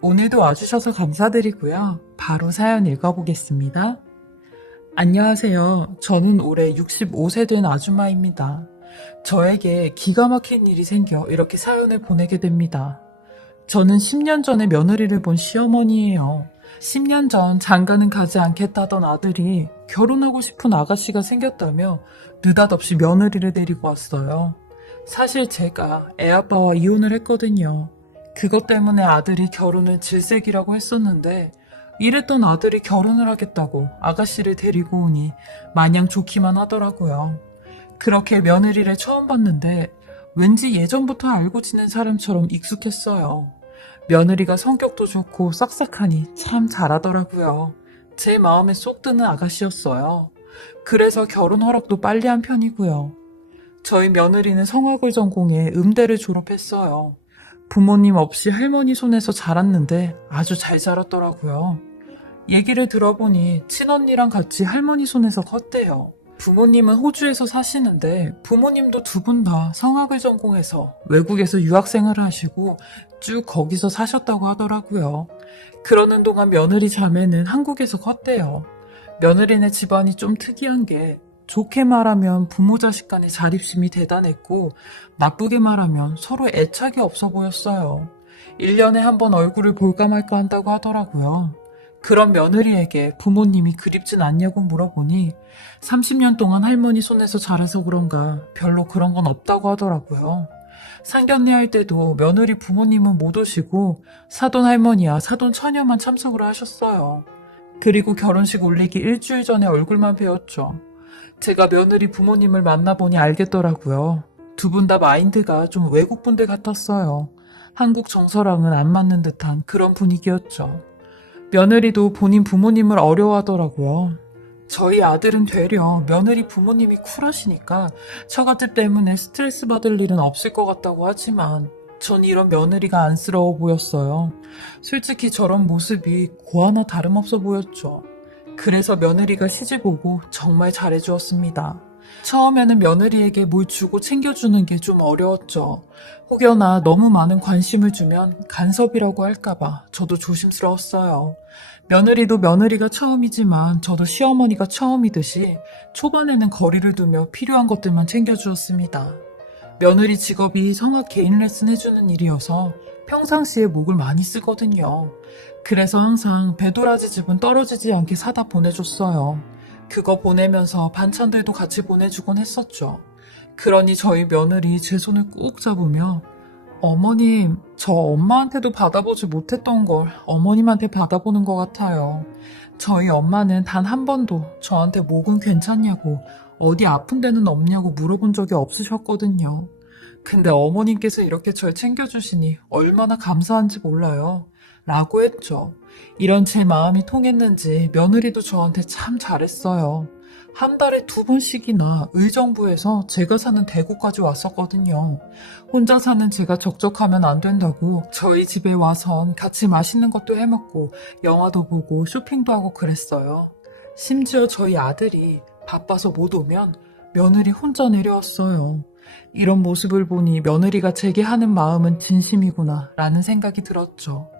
오늘도 와주셔서 감사드리고요. 바로 사연 읽어보겠습니다. 안녕하세요. 저는 올해 65세 된 아줌마입니다. 저에게 기가 막힌 일이 생겨 이렇게 사연을 보내게 됩니다. 저는 10년 전에 며느리를 본 시어머니예요. 10년 전 장가는 가지 않겠다던 아들이 결혼하고 싶은 아가씨가 생겼다며 느닷없이 며느리를 데리고 왔어요. 사실 제가 애아빠와 이혼을 했거든요. 그것 때문에 아들이 결혼을 질색이라고 했었는데 이랬던 아들이 결혼을 하겠다고 아가씨를 데리고 오니 마냥 좋기만 하더라고요. 그렇게 며느리를 처음 봤는데 왠지 예전부터 알고 지낸 사람처럼 익숙했어요. 며느리가 성격도 좋고 싹싹하니 참 잘하더라고요. 제 마음에 쏙 드는 아가씨였어요. 그래서 결혼 허락도 빨리 한 편이고요. 저희 며느리는 성악을 전공해 음대를 졸업했어요. 부모님 없이 할머니 손에서 자랐는데 아주 잘 자랐더라고요. 얘기를 들어보니 친언니랑 같이 할머니 손에서 컸대요. 부모님은 호주에서 사시는데 부모님도 두 분 다 성악을 전공해서 외국에서 유학생활을 하시고 쭉 거기서 사셨다고 하더라고요. 그러는 동안 며느리 자매는 한국에서 컸대요. 며느리네 집안이 좀 특이한 게 좋게 말하면 부모 자식 간의 자립심이 대단했고 나쁘게 말하면 서로 애착이 없어 보였어요. 1년에 한 번 얼굴을 볼까 말까 한다고 하더라고요. 그런 며느리에게 부모님이 그립진 않냐고 물어보니 30년 동안 할머니 손에서 자라서 그런가 별로 그런 건 없다고 하더라고요. 상견례 할 때도 며느리 부모님은 못 오시고 사돈 할머니와 사돈 처녀만 참석을 하셨어요. 그리고 결혼식 올리기 일주일 전에 얼굴만 뵈었죠. 제가 며느리 부모님을 만나보니 알겠더라고요. 두 분 다 마인드가 좀 외국분들 같았어요. 한국 정서랑은 안 맞는 듯한 그런 분위기였죠. 며느리도 본인 부모님을 어려워하더라고요. 저희 아들은 되려 며느리 부모님이 쿨하시니까 처가집 때문에 스트레스 받을 일은 없을 것 같다고 하지만 전 이런 며느리가 안쓰러워 보였어요. 솔직히 저런 모습이 고아나 다름없어 보였죠. 그래서 며느리가 시집 오고 정말 잘해주었습니다. 처음에는 며느리에게 뭘 주고 챙겨주는 게 좀 어려웠죠. 혹여나 너무 많은 관심을 주면 간섭이라고 할까봐 저도 조심스러웠어요. 며느리도 며느리가 처음이지만 저도 시어머니가 처음이듯이 초반에는 거리를 두며 필요한 것들만 챙겨주었습니다. 며느리 직업이 성악 개인 레슨 해주는 일이어서 평상시에 목을 많이 쓰거든요. 그래서 항상 배도라지 집은 떨어지지 않게 사다 보내줬어요. 그거 보내면서 반찬들도 같이 보내주곤 했었죠. 그러니 저희 며느리 제 손을 꾹 잡으며 어머님, 저 엄마한테도 받아보지 못했던 걸 어머님한테 받아보는 것 같아요. 저희 엄마는 단 한 번도 저한테 목은 괜찮냐고 어디 아픈 데는 없냐고 물어본 적이 없으셨거든요. 근데 어머님께서 이렇게 절 챙겨주시니 얼마나 감사한지 몰라요. 라고 했죠. 이런 제 마음이 통했는지 며느리도 저한테 참 잘했어요. 한 달에 2번씩이나 의정부에서 제가 사는 대구까지 왔었거든요. 혼자 사는 제가 적적하면 안 된다고 저희 집에 와선 같이 맛있는 것도 해먹고 영화도 보고 쇼핑도 하고 그랬어요. 심지어 저희 아들이 바빠서 못 오면 며느리 혼자 내려왔어요. 이런 모습을 보니 며느리가 제게 하는 마음은 진심이구나 라는 생각이 들었죠.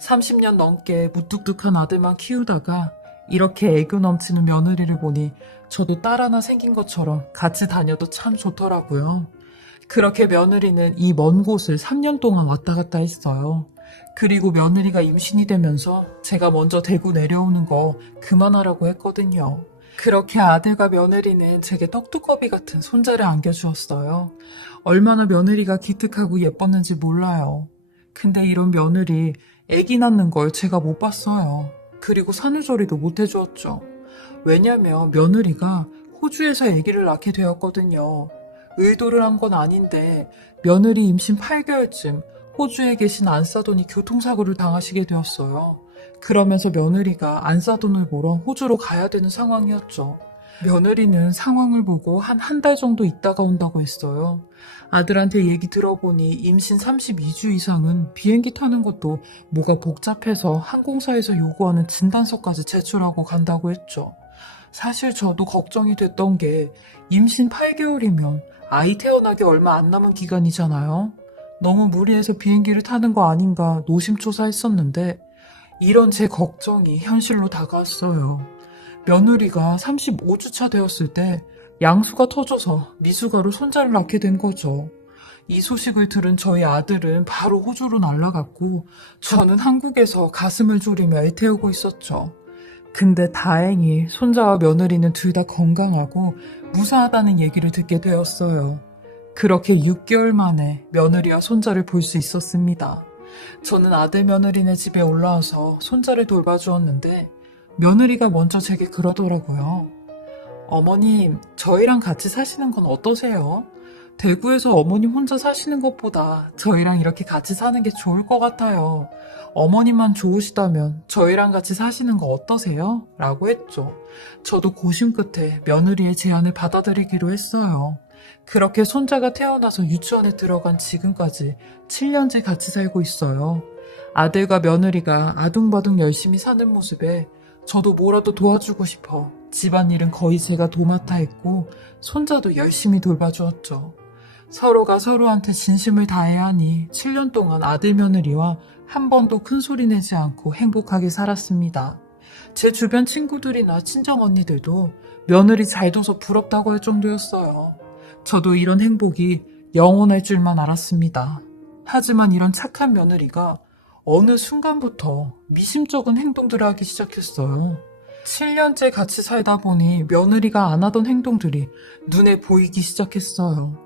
30년 넘게 무뚝뚝한 아들만 키우다가 이렇게 애교 넘치는 며느리를 보니 저도 딸 하나 생긴 것처럼 같이 다녀도 참 좋더라고요. 그렇게 며느리는 이 먼 곳을 3년 동안 왔다 갔다 했어요. 그리고 며느리가 임신이 되면서 제가 먼저 대구 내려오는 거 그만하라고 했거든요. 그렇게 아들과 며느리는 제게 떡두꺼비 같은 손자를 안겨주었어요. 얼마나 며느리가 기특하고 예뻤는지 몰라요. 근데 이런 며느리 애기 낳는 걸 제가 못 봤어요. 그리고 산후조리도 못 해주었죠. 왜냐면 며느리가 호주에서 아기를 낳게 되었거든요. 의도를 한 건 아닌데 며느리 임신 8개월쯤 호주에 계신 안사돈이 교통사고를 당하시게 되었어요. 그러면서 며느리가 안사돈을 보러 호주로 가야 되는 상황이었죠. 며느리는 상황을 보고 한 달 정도 있다가 온다고 했어요. 아들한테 얘기 들어보니 임신 32주 이상은 비행기 타는 것도 뭐가 복잡해서 항공사에서 요구하는 진단서까지 제출하고 간다고 했죠. 사실 저도 걱정이 됐던 게 임신 8개월이면 아이 태어나기 얼마 안 남은 기간이잖아요. 너무 무리해서 비행기를 타는 거 아닌가 노심초사했었는데 이런 제 걱정이 현실로 다가왔어요. 며느리가 35주차 되었을 때 양수가 터져서 미숙아로 손자를 낳게 된 거죠. 이 소식을 들은 저희 아들은 바로 호주로 날아갔고 저는 한국에서 가슴을 졸이며 애태우고 있었죠. 근데 다행히 손자와 며느리는 둘 다 건강하고 무사하다는 얘기를 듣게 되었어요. 그렇게 6개월 만에 며느리와 손자를 볼 수 있었습니다. 저는 아들 며느리네 집에 올라와서 손자를 돌봐주었는데 며느리가 먼저 제게 그러더라고요. 어머님, 저희랑 같이 사시는 건 어떠세요? 대구에서 어머님 혼자 사시는 것보다 저희랑 이렇게 같이 사는 게 좋을 것 같아요. 어머님만 좋으시다면 저희랑 같이 사시는 거 어떠세요? 라고 했죠. 저도 고심 끝에 며느리의 제안을 받아들이기로 했어요. 그렇게 손자가 태어나서 유치원에 들어간 지금까지 7년째 같이 살고 있어요. 아들과 며느리가 아둥바둥 열심히 사는 모습에 저도 뭐라도 도와주고 싶어 집안일은 거의 제가 도맡아 했고 손자도 열심히 돌봐주었죠. 서로가 서로한테 진심을 다해야 하니 7년 동안 아들 며느리와 한 번도 큰 소리 내지 않고 행복하게 살았습니다. 제 주변 친구들이나 친정 언니들도 며느리 잘 둬서 부럽다고 할 정도였어요. 저도 이런 행복이 영원할 줄만 알았습니다. 하지만 이런 착한 며느리가 어느 순간부터 미심쩍은 행동들을 하기 시작했어요. 7년째 같이 살다 보니 며느리가 안 하던 행동들이 눈에 보이기 시작했어요.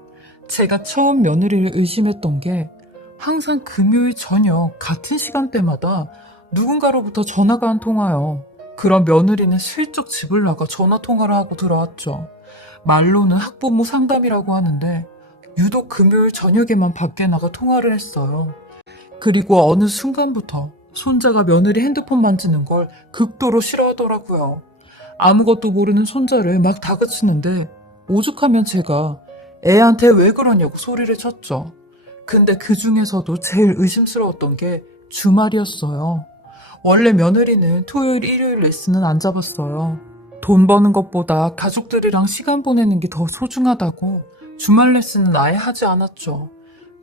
제가 처음 며느리를 의심했던 게 항상 금요일 저녁 같은 시간대마다 누군가로부터 전화가 한 통 와요. 그런 며느리는 슬쩍 집을 나가 전화 통화를 하고 들어왔죠. 말로는 학부모 상담이라고 하는데 유독 금요일 저녁에만 밖에 나가 통화를 했어요. 그리고 어느 순간부터 손자가 며느리 핸드폰 만지는 걸 극도로 싫어하더라고요. 아무것도 모르는 손자를 막 다그치는데 오죽하면 제가 애한테 왜 그러냐고 소리를 쳤죠. 근데 그 중에서도 제일 의심스러웠던 게 주말이었어요. 원래 며느리는 토요일, 일요일 레슨은 안 잡았어요. 돈 버는 것보다 가족들이랑 시간 보내는 게 더 소중하다고 주말 레슨은 아예 하지 않았죠.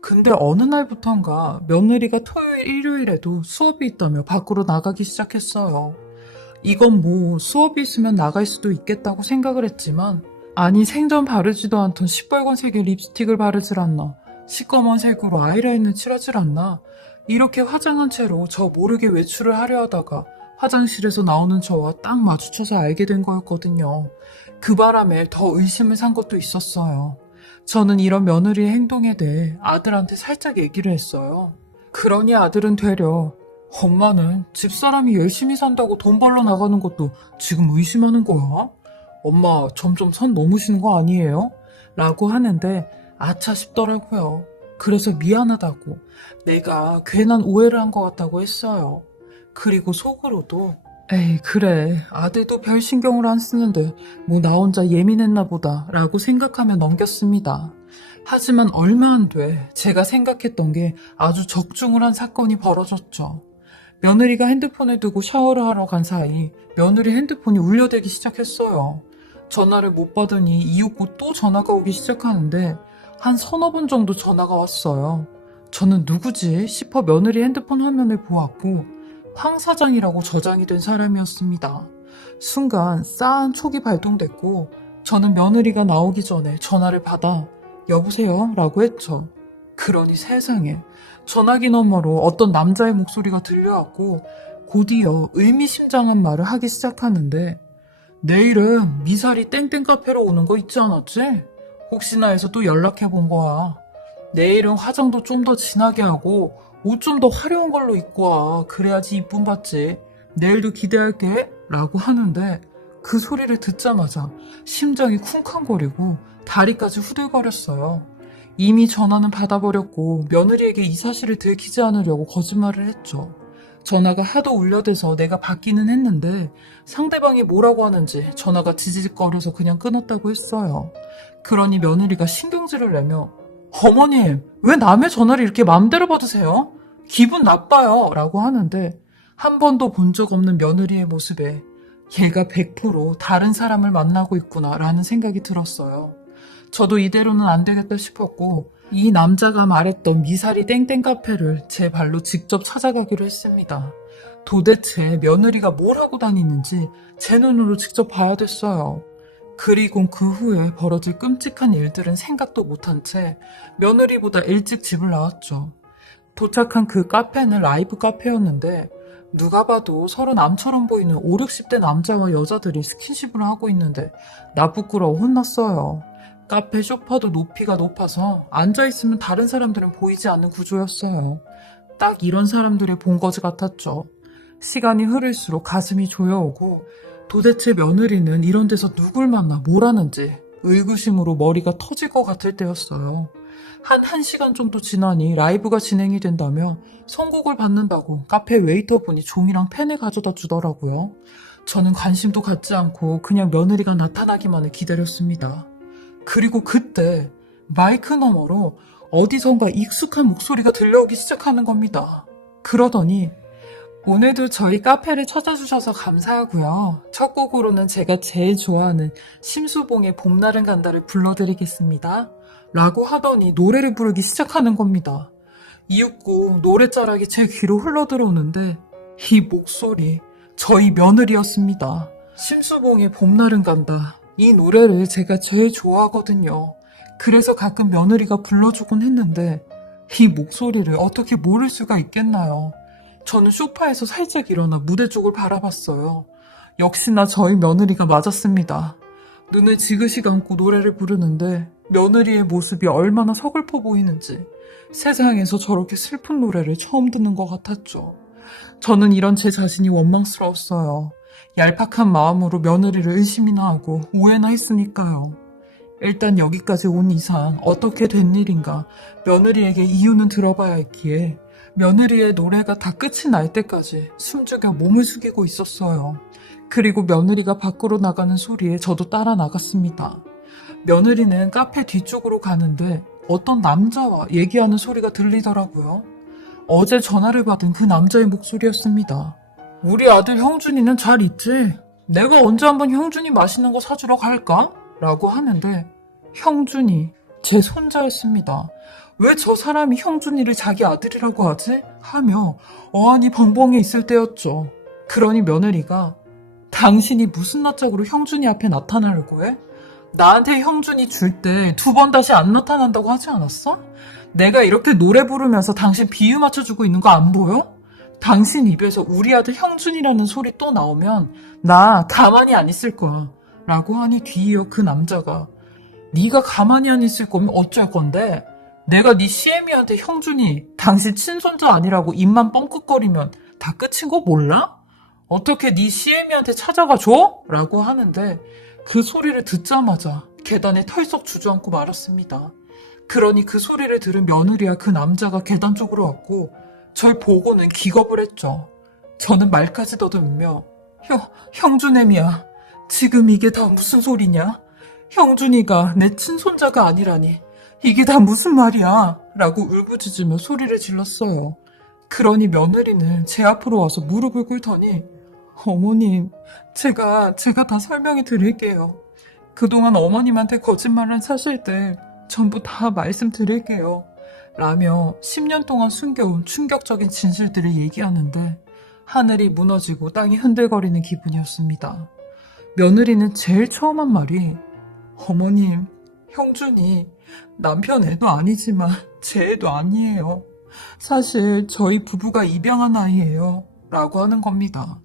근데 어느 날부턴가 며느리가 토요일, 일요일에도 수업이 있다며 밖으로 나가기 시작했어요. 이건 뭐 수업이 있으면 나갈 수도 있겠다고 생각을 했지만 아니 생전 바르지도 않던 시뻘건색의 립스틱을 바르질 않나, 시꺼먼 색으로 아이라인을 칠하질 않나, 이렇게 화장한 채로 저 모르게 외출을 하려 하다가 화장실에서 나오는 저와 딱 마주쳐서 알게 된 거였거든요. 그 바람에 더 의심을 산 것도 있었어요. 저는 이런 며느리의 행동에 대해 아들한테 살짝 얘기를 했어요. 그러니 아들은 되려 엄마는 집사람이 열심히 산다고 돈 벌러 나가는 것도 지금 의심하는 거야? 엄마 점점 선 넘으시는 거 아니에요? 라고 하는데 아차 싶더라고요. 그래서 미안하다고, 내가 괜한 오해를 한 것 같다고 했어요. 그리고 속으로도 에이 그래 아들도 별 신경을 안 쓰는데 뭐 나 혼자 예민했나 보다 라고 생각하며 넘겼습니다. 하지만 얼마 안 돼 제가 생각했던 게 아주 적중을 한 사건이 벌어졌죠. 며느리가 핸드폰을 두고 샤워를 하러 간 사이 며느리 핸드폰이 울려대기 시작했어요. 전화를 못 받으니 이윽고 또 전화가 오기 시작하는데 한 서너 번 정도 전화가 왔어요. 저는 누구지 싶어 며느리 핸드폰 화면을 보았고 황 사장이라고 저장이 된 사람이었습니다. 순간 싸한 촉이 발동됐고 저는 며느리가 나오기 전에 전화를 받아 여보세요? 라고 했죠. 그러니 세상에 전화기 너머로 어떤 남자의 목소리가 들려왔고 곧이어 의미심장한 말을 하기 시작하는데 내일은 미사리 땡땡 카페로 오는 거 있지 않았지? 혹시나 해서 또 연락해 본 거야. 내일은 화장도 좀 더 진하게 하고 옷 좀 더 화려한 걸로 입고 와. 그래야지 이쁨 받지. 내일도 기대할게. 라고 하는데 그 소리를 듣자마자 심장이 쿵쾅거리고 다리까지 후들거렸어요. 이미 전화는 받아버렸고 며느리에게 이 사실을 들키지 않으려고 거짓말을 했죠. 전화가 하도 울려대서 내가 받기는 했는데 상대방이 뭐라고 하는지 전화가 지지직거려서 그냥 끊었다고 했어요. 그러니 며느리가 신경질을 내며 어머님, 왜 남의 전화를 이렇게 마음대로 받으세요? 기분 나빠요. 라고 하는데 한 번도 본 적 없는 며느리의 모습에 얘가 100% 다른 사람을 만나고 있구나 라는 생각이 들었어요. 저도 이대로는 안 되겠다 싶었고 이 남자가 말했던 미사리 땡땡 카페를 제 발로 직접 찾아가기로 했습니다. 도대체 며느리가 뭘 하고 다니는지 제 눈으로 직접 봐야 됐어요. 그리고 그 후에 벌어질 끔찍한 일들은 생각도 못한 채 며느리보다 일찍 집을 나왔죠. 도착한 그 카페는 라이브 카페였는데 누가 봐도 서로 남처럼 보이는 5, 60대 남자와 여자들이 스킨십을 하고 있는데 나 부끄러워 혼났어요. 카페 소파도 높이가 높아서 앉아있으면 다른 사람들은 보이지 않는 구조였어요. 딱 이런 사람들의 본거지 같았죠. 시간이 흐를수록 가슴이 조여오고 도대체 며느리는 이런 데서 누굴 만나 뭘 하는지 의구심으로 머리가 터질 것 같을 때였어요. 한 1시간 정도 지나니 라이브가 진행이 된다며 선곡을 받는다고 카페 웨이터분이 종이랑 펜을 가져다 주더라고요. 저는 관심도 갖지 않고 그냥 며느리가 나타나기만을 기다렸습니다. 그리고 그때 마이크 너머로 어디선가 익숙한 목소리가 들려오기 시작하는 겁니다. 그러더니 오늘도 저희 카페를 찾아주셔서 감사하고요. 첫 곡으로는 제가 제일 좋아하는 심수봉의 봄날은 간다를 불러드리겠습니다. 라고 하더니 노래를 부르기 시작하는 겁니다. 이윽고 노랫자락이 제 귀로 흘러들어오는데 이 목소리 저희 며느리였습니다. 심수봉의 봄날은 간다. 이 노래를 제가 제일 좋아하거든요. 그래서 가끔 며느리가 불러주곤 했는데 이 목소리를 어떻게 모를 수가 있겠나요? 저는 소파에서 살짝 일어나 무대 쪽을 바라봤어요. 역시나 저희 며느리가 맞았습니다. 눈을 지그시 감고 노래를 부르는데 며느리의 모습이 얼마나 서글퍼 보이는지 세상에서 저렇게 슬픈 노래를 처음 듣는 것 같았죠. 저는 이런 제 자신이 원망스러웠어요. 얄팍한 마음으로 며느리를 의심이나 하고 오해나 했으니까요. 일단 여기까지 온 이상 어떻게 된 일인가 며느리에게 이유는 들어봐야 했기에 며느리의 노래가 다 끝이 날 때까지 숨죽여 몸을 숙이고 있었어요. 그리고 며느리가 밖으로 나가는 소리에 저도 따라 나갔습니다. 며느리는 카페 뒤쪽으로 가는데 어떤 남자와 얘기하는 소리가 들리더라고요. 어제 전화를 받은 그 남자의 목소리였습니다. 우리 아들 형준이는 잘 있지? 내가 언제 한번 형준이 맛있는 거 사주러 갈까? 라고 하는데 형준이 제 손자였습니다. 왜 저 사람이 형준이를 자기 아들이라고 하지? 하며 어안이 벙벙해 있을 때였죠. 그러니 며느리가 당신이 무슨 낯짝으로 형준이 앞에 나타나려고 해? 나한테 형준이 줄 때 2번 다시 안 나타난다고 하지 않았어? 내가 이렇게 노래 부르면서 당신 비유 맞춰주고 있는 거 안 보여? 당신 입에서 우리 아들 형준이라는 소리 또 나오면 나 가만히 안 있을 거야. 라고 하니 뒤이어 그 남자가 네가 가만히 안 있을 거면 어쩔 건데? 내가 네 시애미한테 형준이 당신 친손자 아니라고 입만 뻥끗거리면 다 끝인 거 몰라? 어떻게 네 시애미한테 찾아가 줘? 라고 하는데 그 소리를 듣자마자 계단에 털썩 주저앉고 말았습니다. 그러니 그 소리를 들은 며느리와 그 남자가 계단 쪽으로 왔고 절 보고는 기겁을 했죠. 저는 말까지 더듬으며 형준애미야, 지금 이게 다 무슨 소리냐? 형준이가 내 친손자가 아니라니 이게 다 무슨 말이야? 라고 울부짖으며 소리를 질렀어요. 그러니 며느리는 제 앞으로 와서 무릎을 꿇더니 어머님, 제가 다 설명해 드릴게요. 그동안 어머님한테 거짓말한 사실들 전부 다 말씀드릴게요. 라며 10년 동안 숨겨온 충격적인 진실들을 얘기하는데 하늘이 무너지고 땅이 흔들거리는 기분이었습니다. 며느리는 제일 처음 한 말이 어머님, 형준이 남편 애도 아니지만 제 애도 아니에요. 사실 저희 부부가 입양한 아이예요. 라고 하는 겁니다.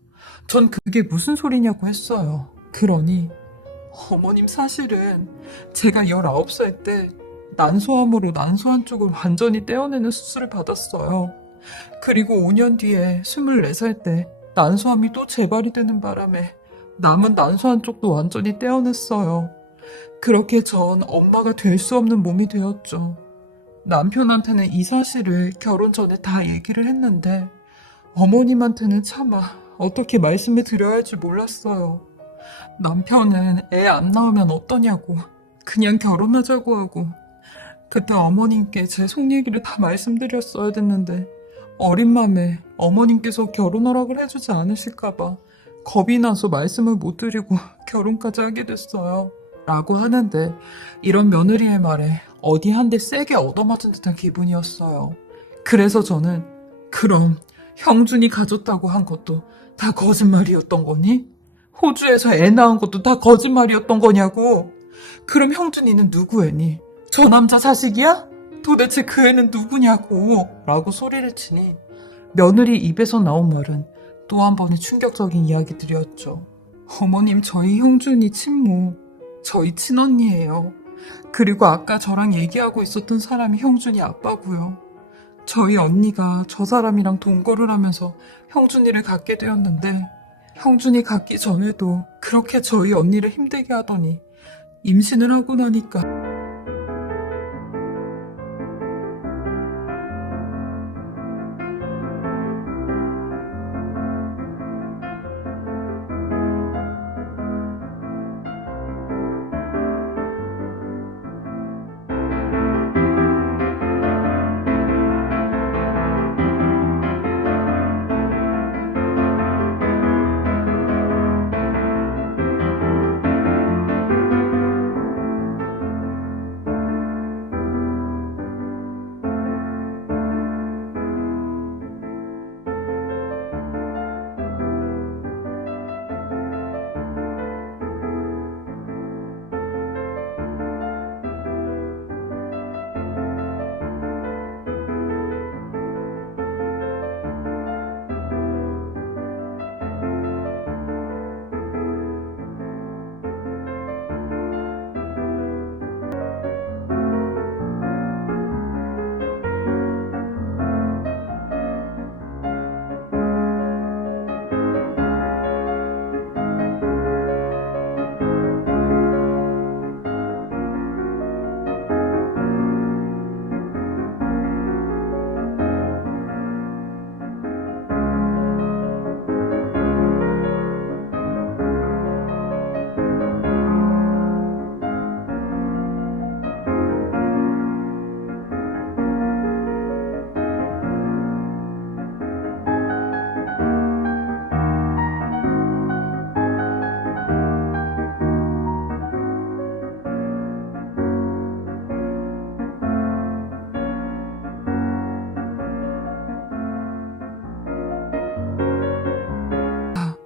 전 그게 무슨 소리냐고 했어요. 그러니 어머님 사실은 제가 19살 때 난소암으로 난소 한쪽을 완전히 떼어내는 수술을 받았어요. 그리고 5년 뒤에 24살 때 난소암이 또 재발이 되는 바람에 남은 난소 한쪽도 완전히 떼어냈어요. 그렇게 전 엄마가 될 수 없는 몸이 되었죠. 남편한테는 이 사실을 결혼 전에 다 얘기를 했는데 어머님한테는 차마 어떻게 말씀을 드려야 할지 몰랐어요. 남편은 애 안 낳으면 어떠냐고 그냥 결혼하자고 하고 그때 어머님께 제 속 얘기를 다 말씀드렸어야 됐는데 어린 맘에 어머님께서 결혼 허락을 해주지 않으실까봐 겁이 나서 말씀을 못 드리고 결혼까지 하게 됐어요. 라고 하는데 이런 며느리의 말에 어디 한 대 세게 얻어맞은 듯한 기분이었어요. 그래서 저는 그럼 형준이 가졌다고 한 것도 다 거짓말이었던 거니? 호주에서 애 낳은 것도 다 거짓말이었던 거냐고. 그럼 형준이는 누구 애니? 저 남자 자식이야? 도대체 그 애는 누구냐고 라고 소리를 치니 며느리 입에서 나온 말은 또 한 번의 충격적인 이야기들이었죠. 어머님, 저희 형준이 친모, 저희 친언니예요. 그리고 아까 저랑 얘기하고 있었던 사람이 형준이 아빠고요. 저희 언니가 저 사람이랑 동거를 하면서 형준이를 갖게 되었는데 형준이 갖기 전에도 그렇게 저희 언니를 힘들게 하더니 임신을 하고 나니까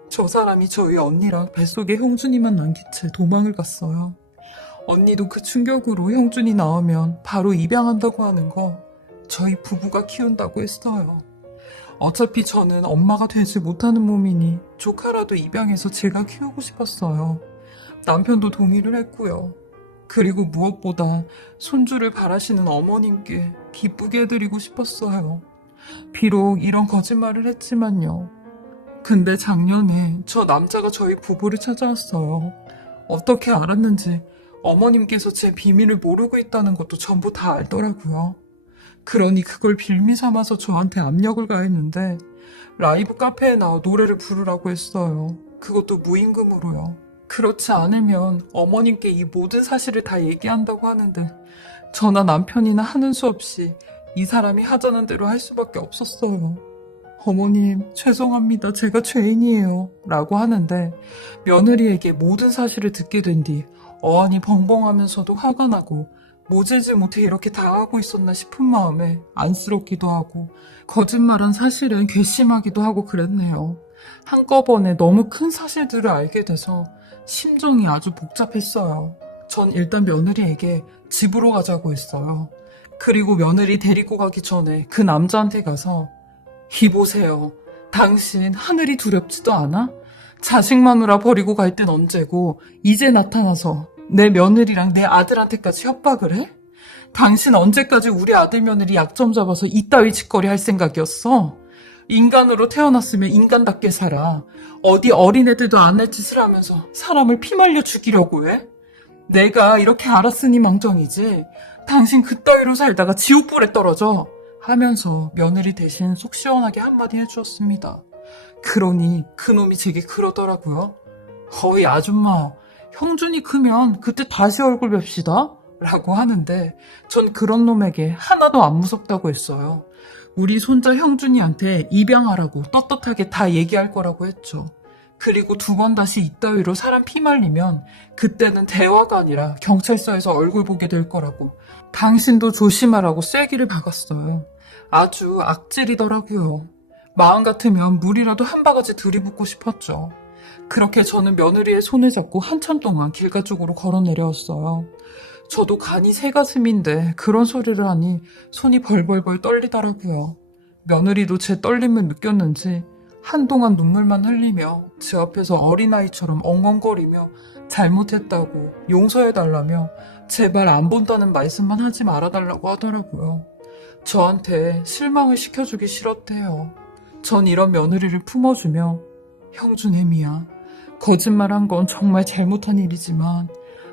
저 사람이 저희 언니랑 뱃속에 형준이만 남긴 채 도망을 갔어요. 언니도 그 충격으로 형준이 나오면 바로 입양한다고 하는 거 저희 부부가 키운다고 했어요. 어차피 저는 엄마가 되지 못하는 몸이니 조카라도 입양해서 제가 키우고 싶었어요. 남편도 동의를 했고요. 그리고 무엇보다 손주를 바라시는 어머님께 기쁘게 해드리고 싶었어요. 비록 이런 거짓말을 했지만요. 근데 작년에 저 남자가 저희 부부를 찾아왔어요. 어떻게 알았는지 어머님께서 제 비밀을 모르고 있다는 것도 전부 다 알더라고요. 그러니 그걸 빌미 삼아서 저한테 압력을 가했는데 라이브 카페에 나와 노래를 부르라고 했어요. 그것도 무임금으로요. 그렇지 않으면 어머님께 이 모든 사실을 다 얘기한다고 하는데 저나 남편이나 하는 수 없이 이 사람이 하자는 대로 할 수밖에 없었어요. 어머님, 죄송합니다. 제가 죄인이에요. 라고 하는데 며느리에게 모든 사실을 듣게 된 뒤 어안이 벙벙하면서도 화가 나고 모질지 못해 이렇게 당하고 있었나 싶은 마음에 안쓰럽기도 하고 거짓말한 사실은 괘씸하기도 하고 그랬네요. 한꺼번에 너무 큰 사실들을 알게 돼서 심정이 아주 복잡했어요. 전 일단 며느리에게 집으로 가자고 했어요. 그리고 며느리 데리고 가기 전에 그 남자한테 가서 이보세요. 당신 하늘이 두렵지도 않아? 자식 마누라 버리고 갈 땐 언제고 이제 나타나서 내 며느리랑 내 아들한테까지 협박을 해? 당신 언제까지 우리 아들 며느리 약점 잡아서 이따위 짓거리 할 생각이었어? 인간으로 태어났으면 인간답게 살아. 어디 어린애들도 안 할 짓을 하면서 사람을 피말려 죽이려고 해? 내가 이렇게 알았으니 망정이지. 당신 그따위로 살다가 지옥불에 떨어져. 하면서 며느리 대신 속 시원하게 한마디 해주었습니다. 그러니 그놈이 제게 그러더라고요. 어이 아줌마, 형준이 크면 그때 다시 얼굴 뵙시다 라고 하는데 전 그런 놈에게 하나도 안 무섭다고 했어요. 우리 손자 형준이한테 입양하라고 떳떳하게 다 얘기할 거라고 했죠. 그리고 두 번 다시 이따위로 사람 피말리면 그때는 대화가 아니라 경찰서에서 얼굴 보게 될 거라고 당신도 조심하라고 쐐기를 박았어요. 아주 악질이더라고요. 마음 같으면 물이라도 한 바가지 들이붓고 싶었죠. 그렇게 저는 며느리의 손을 잡고 한참 동안 길가 쪽으로 걸어 내려왔어요. 저도 간이 새가슴인데 그런 소리를 하니 손이 벌벌벌 떨리더라고요. 며느리도 제 떨림을 느꼈는지 한동안 눈물만 흘리며 제 앞에서 어린아이처럼 엉엉거리며 잘못했다고 용서해달라며 제발 안 본다는 말씀만 하지 말아달라고 하더라고요. 저한테 실망을 시켜주기 싫었대요. 전 이런 며느리를 품어주며 형준혜 미야, 거짓말한 건 정말 잘못한 일이지만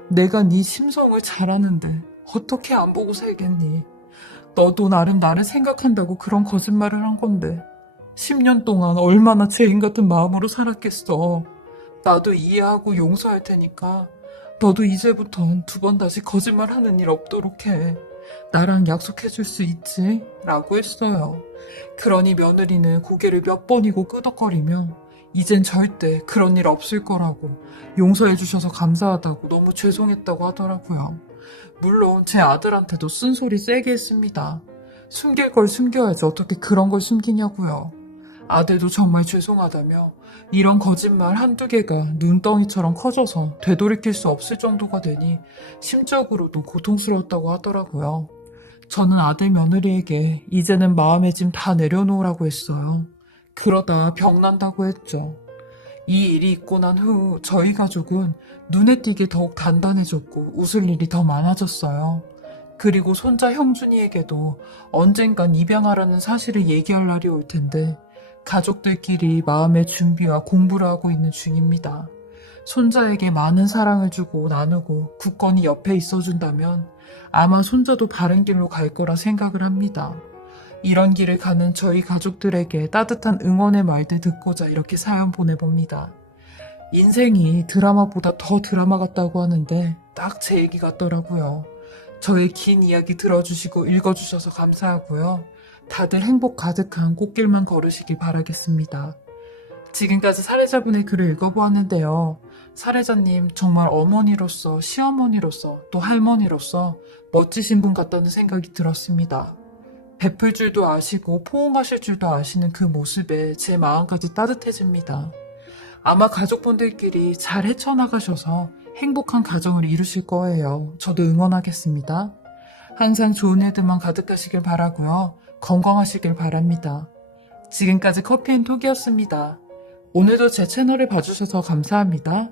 내가 네 심성을 잘 아는데 어떻게 안 보고 살겠니? 너도 나름 나를 생각한다고 그런 거짓말을 한 건데 10년 동안 얼마나 죄인 같은 마음으로 살았겠어. 나도 이해하고 용서할 테니까 너도 이제부턴 두 번 다시 거짓말하는 일 없도록 해. 나랑 약속해줄 수 있지? 라고 했어요. 그러니 며느리는 고개를 몇 번이고 끄덕거리며 이젠 절대 그런 일 없을 거라고 용서해주셔서 감사하다고 너무 죄송했다고 하더라고요. 물론 제 아들한테도 쓴소리 세게 했습니다. 숨길 걸 숨겨야지 어떻게 그런 걸 숨기냐고요. 아들도 정말 죄송하다며 이런 거짓말 한두 개가 눈덩이처럼 커져서 되돌이킬 수 없을 정도가 되니 심적으로도 고통스러웠다고 하더라고요. 저는 아들 며느리에게 이제는 마음의 짐 다 내려놓으라고 했어요. 그러다 병난다고 했죠. 이 일이 있고 난 후 저희 가족은 눈에 띄게 더욱 단단해졌고 웃을 일이 더 많아졌어요. 그리고 손자 형준이에게도 언젠간 입양하라는 사실을 얘기할 날이 올 텐데 가족들끼리 마음의 준비와 공부를 하고 있는 중입니다. 손자에게 많은 사랑을 주고 나누고 굳건히 옆에 있어준다면 아마 손자도 바른 길로 갈 거라 생각을 합니다. 이런 길을 가는 저희 가족들에게 따뜻한 응원의 말들 듣고자 이렇게 사연 보내봅니다. 인생이 드라마보다 더 드라마 같다고 하는데 딱 제 얘기 같더라고요. 저의 긴 이야기 들어주시고 읽어주셔서 감사하고요. 다들 행복 가득한 꽃길만 걸으시길 바라겠습니다. 지금까지 사례자분의 글을 읽어보았는데요. 사례자님 정말 어머니로서, 시어머니로서, 또 할머니로서 멋지신 분 같다는 생각이 들었습니다. 베풀 줄도 아시고 포옹하실 줄도 아시는 그 모습에 제 마음까지 따뜻해집니다. 아마 가족분들끼리 잘 헤쳐나가셔서 행복한 가정을 이루실 거예요. 저도 응원하겠습니다. 항상 좋은 일들만 가득하시길 바라고요. 건강하시길 바랍니다. 지금까지 커피앤톡이었습니다. 오늘도 제 채널을 봐주셔서 감사합니다.